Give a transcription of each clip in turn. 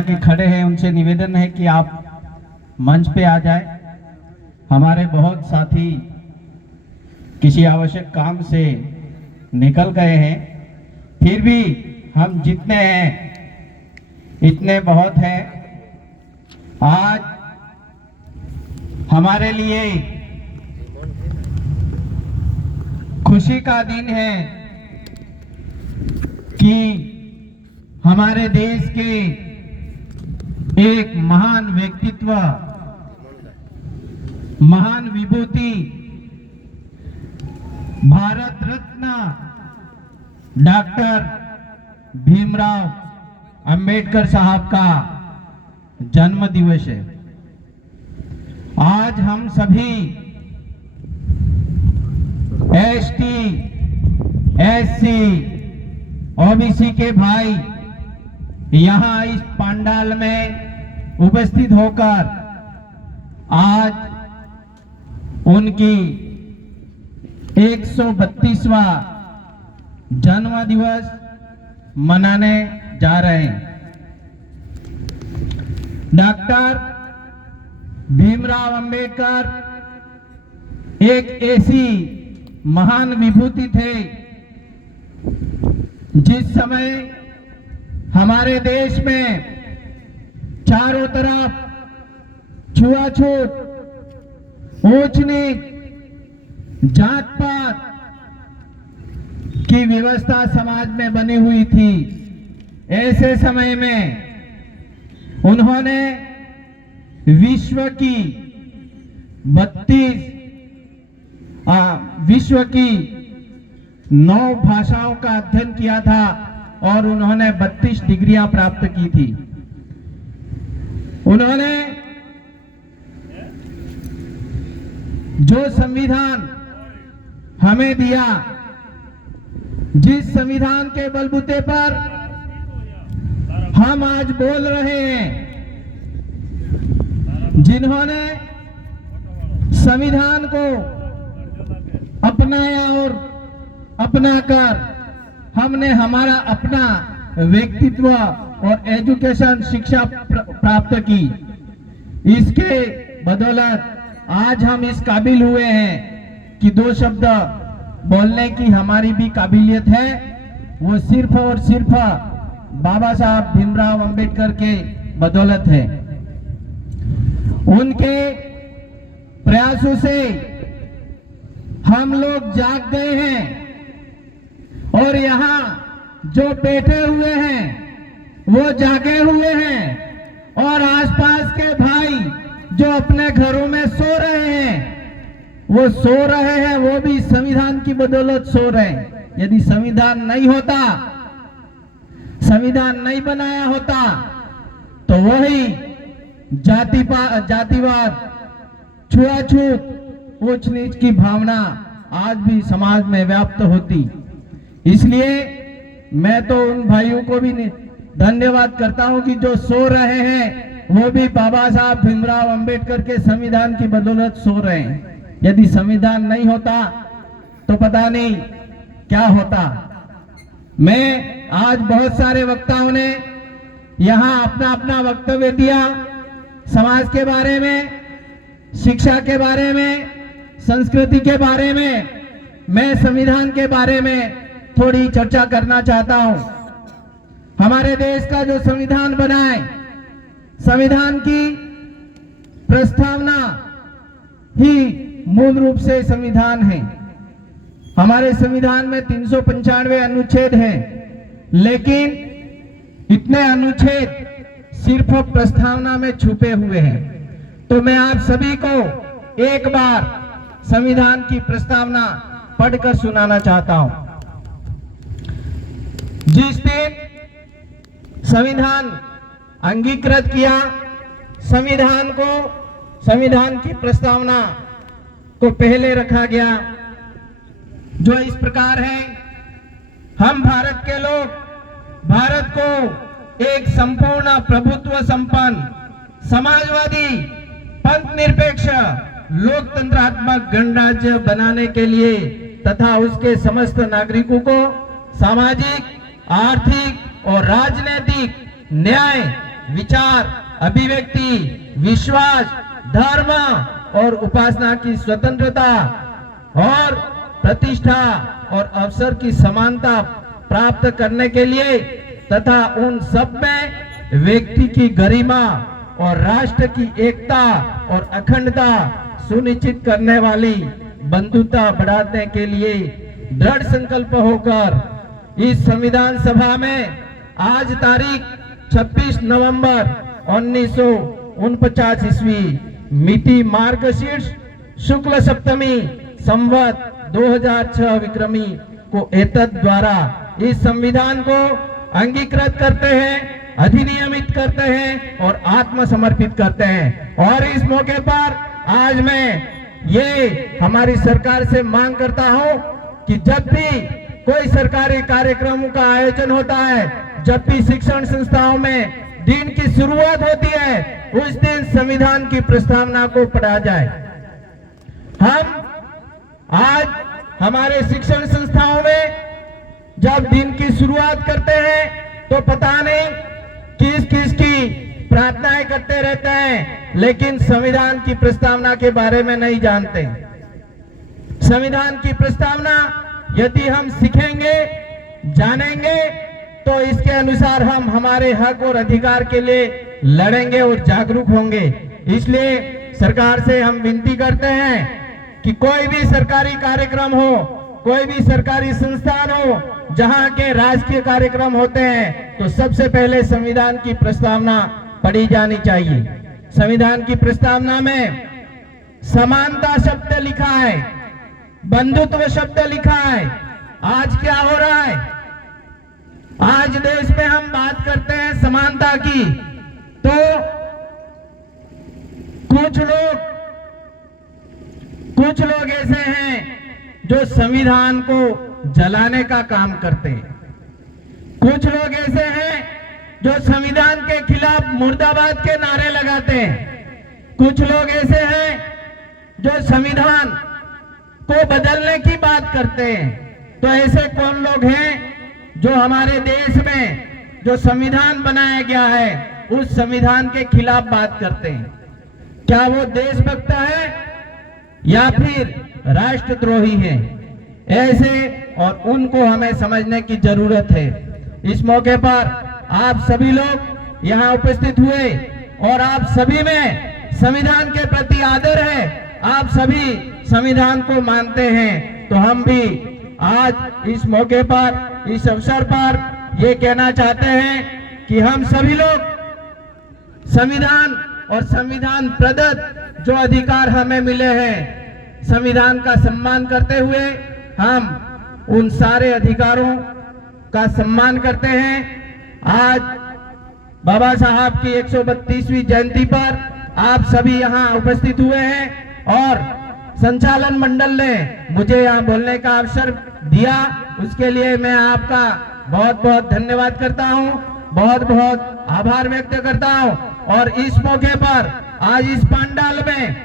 के खड़े हैं उनसे निवेदन है कि आप मंच पे आ जाए। हमारे बहुत साथी किसी आवश्यक काम से निकल गए हैं, फिर भी हम जितने हैं इतने बहुत हैं। आज हमारे लिए खुशी का दिन है कि हमारे देश के एक महान व्यक्तित्व, महान विभूति, भारत रत्न डॉक्टर भीमराव अंबेडकर साहब का जन्म दिवस है। आज हम सभी एसटी, एससी, ओबीसी के भाई यहाँ इस पंडाल में उपस्थित होकर आज उनकी 132वां जन्म दिवस मनाने जा रहे हैं। डॉक्टर भीमराव अंबेडकर एक ऐसी महान विभूति थे जिस समय हमारे देश में चारों तरफ छुआछूत, ऊंच नीच, जात पात की व्यवस्था समाज में बनी हुई थी, ऐसे समय में उन्होंने विश्व की 9 भाषाओं का अध्ययन किया था और उन्होंने 32 डिग्रियां प्राप्त की थी। उन्होंने जो संविधान हमें दिया, जिस संविधान के बलबूते पर हम आज बोल रहे हैं, जिन्होंने संविधान को अपनाया और अपनाकर हमने हमारा अपना व्यक्तित्व और एजुकेशन शिक्षा प्राप्त की, इसके बदौलत आज हम इस काबिल हुए हैं कि 2 शब्द बोलने की हमारी भी काबिलियत है। वो सिर्फ और सिर्फ बाबा साहब भीमराव अंबेडकर के बदौलत है। उनके प्रयासों से हम लोग जाग गए हैं और यहाँ जो बैठे हुए हैं वो जागे हुए हैं और आसपास के भाई जो अपने घरों में सो रहे हैं वो सो रहे हैं, वो भी संविधान की बदौलत सो रहे हैं। यदि संविधान नहीं होता, संविधान नहीं बनाया होता तो वही जातिवाद, छुआछूत, ऊंच नीच की भावना आज भी समाज में व्याप्त होती। इसलिए मैं तो उन भाइयों को भी धन्यवाद करता हूं कि जो सो रहे हैं वो भी बाबा साहब भीमराव अंबेडकर के संविधान की बदौलत सो रहे हैं। यदि संविधान नहीं होता तो पता नहीं क्या होता। मैं आज बहुत सारे वक्ताओं ने यहाँ अपना अपना वक्तव्य दिया, समाज के बारे में, शिक्षा के बारे में, संस्कृति के बारे में। मैं संविधान के बारे में थोड़ी चर्चा करना चाहता हूं। हमारे देश का जो संविधान बना है, संविधान की प्रस्तावना ही मूल रूप से संविधान है। हमारे संविधान में 395 अनुच्छेद हैं, लेकिन इतने अनुच्छेद सिर्फ प्रस्तावना में छुपे हुए हैं। तो मैं आप सभी को एक बार संविधान की प्रस्तावना पढ़कर सुनाना चाहता हूं। जिस दिन संविधान अंगीकृत किया, संविधान की प्रस्तावना को पहले रखा गया, जो इस प्रकार है। हम भारत के लोग भारत को एक संपूर्ण प्रभुत्व संपन्न, समाजवादी, पंथ निरपेक्ष, लोकतंत्रात्मक गणराज्य बनाने के लिए तथा उसके समस्त नागरिकों को सामाजिक, आर्थिक और राजनीतिक न्याय विचार, अभिव्यक्ति, विश्वास, धर्म और उपासना की स्वतंत्रता और प्रतिष्ठा और अवसर की समानता प्राप्त करने के लिए तथा उन सब में व्यक्ति की गरिमा और राष्ट्र की एकता और अखंडता सुनिश्चित करने वाली बंधुता बढ़ाने के लिए दृढ़ संकल्प होकर इस संविधान सभा में आज तारीख 26 नवंबर 1949 ईस्वी मिति मार्गशीर्ष शुक्ल सप्तमी संवत 2006 विक्रमी को एतद द्वारा इस संविधान को अंगीकृत करते हैं, अधिनियमित करते हैं और आत्मसमर्पित करते हैं। और इस मौके पर आज मैं ये हमारी सरकार से मांग करता हूं कि जब भी कोई सरकारी कार्यक्रमों का आयोजन होता है, जब भी शिक्षण संस्थाओं में दिन की शुरुआत होती है, उस दिन संविधान की प्रस्तावना को पढ़ा जाए। हम आज हमारे शिक्षण संस्थाओं में जब दिन की शुरुआत करते हैं तो पता नहीं किस किस की प्रार्थनाएं करते रहते हैं, लेकिन संविधान की प्रस्तावना के बारे में नहीं जानते। संविधान की प्रस्तावना यदि हम सीखेंगे, जानेंगे, तो इसके अनुसार हम हमारे हक और अधिकार के लिए लड़ेंगे और जागरूक होंगे। इसलिए सरकार से हम विनती करते हैं कि कोई भी सरकारी कार्यक्रम हो, कोई भी सरकारी संस्थान हो, जहां के राजकीय कार्यक्रम होते हैं, तो सबसे पहले संविधान की प्रस्तावना पढ़ी जानी चाहिए। संविधान की प्रस्तावना में समानता शब्द लिखा है, बंधुत्व शब्द लिखा है। आज क्या हो रहा है? आज देश में हम बात करते हैं समानता की, तो कुछ लोग ऐसे हैं जो संविधान को जलाने का काम करते हैं। कुछ लोग ऐसे हैं जो संविधान के खिलाफ मुर्दाबाद के नारे लगाते हैं। कुछ लोग ऐसे हैं जो संविधान को बदलने की बात करते हैं। तो ऐसे कौन लोग हैं जो हमारे देश में जो संविधान बनाया गया है उस संविधान के खिलाफ बात करते हैं? क्या वो देशभक्त है या फिर राष्ट्रद्रोही है? ऐसे और उनको हमें समझने की जरूरत है। इस मौके पर आप सभी लोग यहाँ उपस्थित हुए और आप सभी में संविधान के प्रति आदर है, आप सभी संविधान को मानते हैं। तो हम भी आज इस मौके पर, इस अवसर पर ये कहना चाहते हैं कि हम सभी लोग संविधान और संविधान प्रदत्त जो अधिकार हमें मिले हैं, संविधान का सम्मान करते हुए हम उन सारे अधिकारों का सम्मान करते हैं। आज बाबा साहब की 132वीं जयंती पर आप सभी यहाँ उपस्थित हुए हैं और संचालन मंडल ने मुझे यहाँ बोलने का अवसर दिया, उसके लिए मैं आपका बहुत बहुत धन्यवाद करता हूँ, बहुत बहुत आभार व्यक्त करता हूँ। और इस मौके पर आज इस पंडाल में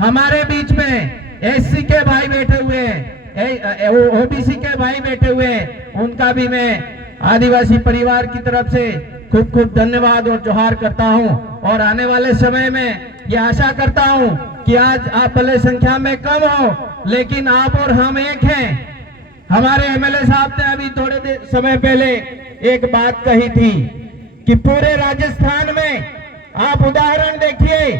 हमारे बीच में एससी के भाई बैठे हुए हैं, ओबीसी के भाई बैठे हुए हैं, उनका भी मैं आदिवासी परिवार की तरफ से खूब खूब धन्यवाद और जोहार करता हूं। और आने वाले समय में ये आशा करता हूं कि आज आप भले संख्या में कम हो, लेकिन आप और हम एक हैं। हमारे एमएलए साहब ने अभी थोड़े समय पहले एक बात कही थी कि पूरे राजस्थान में आप उदाहरण देखिए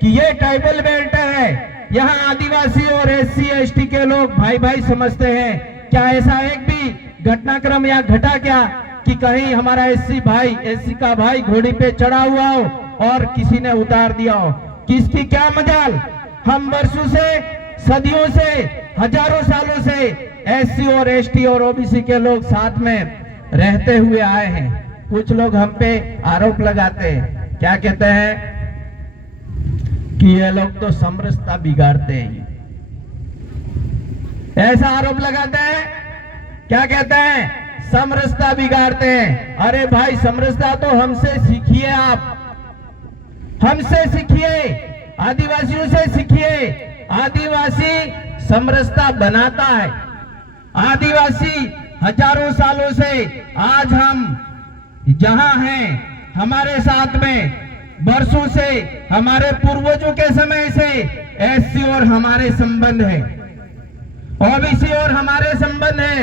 कि ये ट्राइबल बेल्ट है, यहाँ आदिवासी और एससी एसटी के लोग भाई भाई समझते हैं। क्या ऐसा एक भी घटनाक्रम या घटा क्या कि कहीं हमारा एससी का भाई घोड़ी पे चढ़ा हुआ हो और किसी ने उतार दिया हो? किसकी क्या मजाल? हम वर्षों से, सदियों से, हजारों सालों से एससी और एसटी और ओबीसी के लोग साथ में रहते हुए आए हैं। कुछ लोग हम पे आरोप लगाते हैं, क्या कहते हैं कि ये लोग तो समरसता बिगाड़ते हैं, ऐसा आरोप लगाते हैं। क्या कहते हैं? समरसता बिगाड़ते हैं। अरे भाई, समरसता तो हमसे सीखिए, आप हमसे सीखिए, आदिवासियों से सीखिए। आदिवासी समरसता बनाता है। आदिवासी हजारों सालों से आज हम जहां हैं, हमारे साथ में वर्षों से, हमारे पूर्वजों के समय से एससी और हमारे संबंध है, ओबीसी और हमारे संबंध है,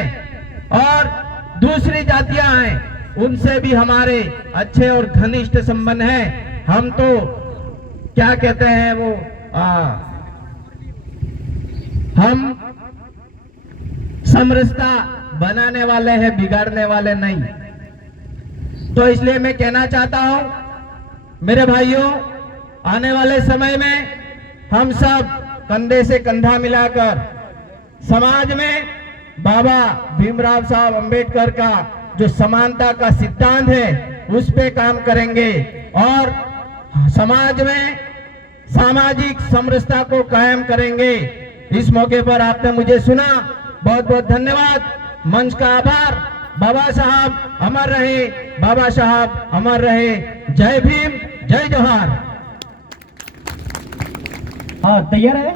और दूसरी जातियां हैं उनसे भी हमारे अच्छे और घनिष्ठ संबंध हैं। हम तो क्या कहते हैं वो हम समरसता बनाने वाले हैं, बिगाड़ने वाले नहीं। तो इसलिए मैं कहना चाहता हूं मेरे भाइयों, आने वाले समय में हम सब कंधे से कंधा मिलाकर समाज में बाबा भीमराव साहब अंबेडकर का जो समानता का सिद्धांत है उस पे काम करेंगे और समाज में सामाजिक समरसता को कायम करेंगे। इस मौके पर आपने मुझे सुना, बहुत बहुत धन्यवाद, मंच का आभार। बाबा साहब अमर रहे, बाबा साहब अमर रहे। जय भीम, जय जोहार। हाँ, तैयार है।